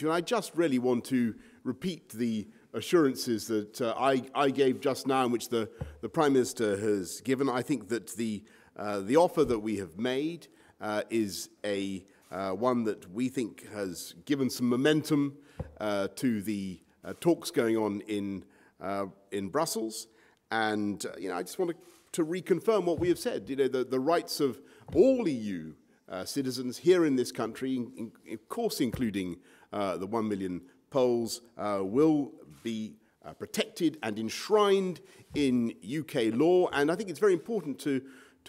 And I just really want to repeat the assurances that I gave just now, and which the Prime Minister has given. I think that the offer that we have made is one that we think has given some momentum to the talks going on in Brussels. And I just want to reconfirm what we have said. The rights of all EU citizens here in this country, of course including the 1 million Poles, will be protected and enshrined in UK law. And I think it's very important to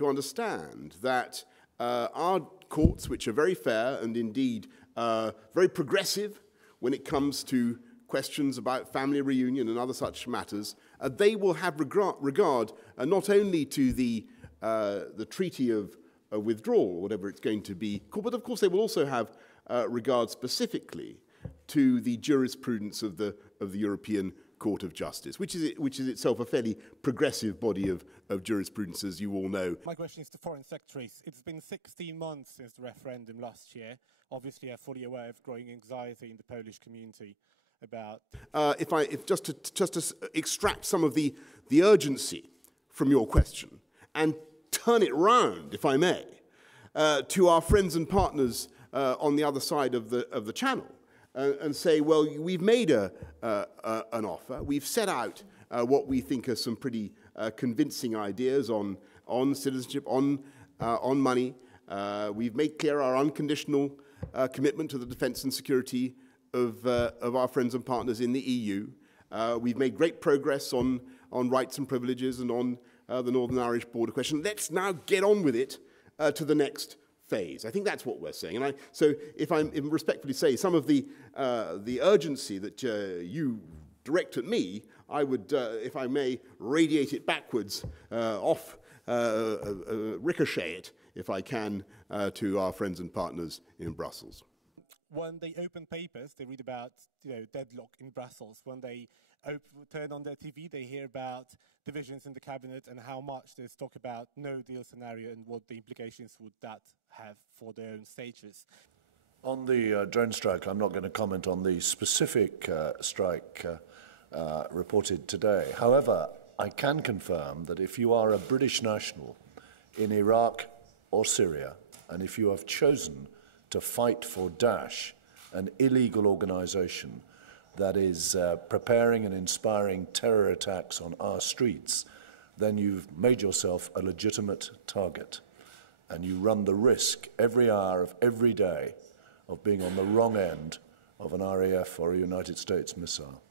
understand that our courts, which are very fair and indeed very progressive when it comes to questions about family reunion and other such matters, they will have regard not only to the treaty of withdrawal, whatever it's going to be called, but of course they will also have regard specifically to the jurisprudence of the European Court of Justice, which is itself a fairly progressive body of jurisprudence, as you all know. My question is to Foreign Secretaries. It's been 16 months since the referendum last year. Obviously, I'm fully aware of growing anxiety in the Polish community about... Just to extract some of the urgency from your question and turn it round, if I may, to our friends and partners on the other side of the channel, and say, well, we've made an offer. We've set out what we think are some pretty convincing ideas on citizenship, on money. We've made clear our unconditional commitment to the defence and security of our friends and partners in the EU. We've made great progress on rights and privileges and on the Northern Irish border question. Let's now get on with it to the next phase. I think that's what we're saying. And so if I respectfully say some of the urgency that you direct at me, I would, if I may, radiate it backwards, ricochet it, if I can, to our friends and partners in Brussels. When they open papers, they read about deadlock in Brussels. When they turn on their TV, they hear about divisions in the cabinet and how much there's talk about no-deal scenario and what the implications would that have for their own status. On the drone strike, I'm not going to comment on the specific strike reported today. However, I can confirm that if you are a British national in Iraq or Syria, and if you have chosen to fight for Daesh, an illegal organisation that is preparing and inspiring terror attacks on our streets, then you've made yourself a legitimate target. And you run the risk every hour of every day of being on the wrong end of an RAF or a United States missile.